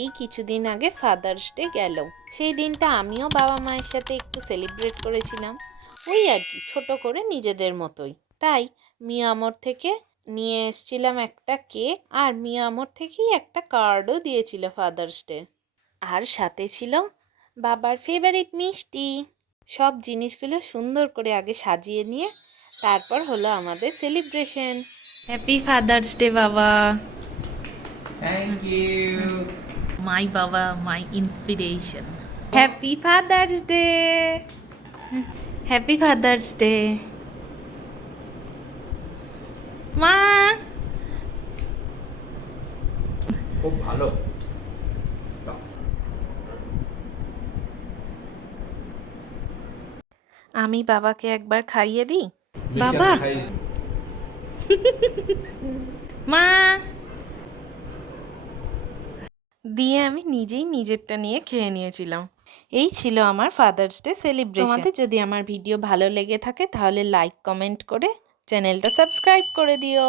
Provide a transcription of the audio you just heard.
এই কিছুদিন আগে ফাদার্স ডে গেল। সেই দিনটা আমিও বাবা মায়ের সাথে একটু সেলিব্রেট করেছিলাম, ওই আর কি ছোট করে নিজেদের মতোই। তাই মিয়ামোর থেকে নিয়ে এসেছিলাম একটা কেক, আর মিয়ামোর থেকেই একটা কার্ডও দিয়েছিল ফাদার্স ডে। আর সাথে ছিল বাবার ফেভারিট মিষ্টি। সব জিনিসগুলো সুন্দর করে আগে সাজিয়ে নিয়ে তারপর হলো আমাদের সেলিব্রেশন। হ্যাপি ফাদার্স ডে বাবা। Thank you. মাই বাবা, মাই inspiration. Happy father's day, happy father's day মা। খুব ভালো। আমি বাবাকে একবার খাইয়ে দিই। বাবা, মা। দিয়ে আমি নিজেই নিজেরটা নিয়ে খেয়ে নিয়েছিলাম। এই ছিল আমার ফাদার্স ডে সেলিব্রেশন। তোমাদের যদি আমার ভিডিও ভালো লেগে থাকে তাহলে লাইক কমেন্ট করে চ্যানেলটা সাবস্ক্রাইব করে দিও।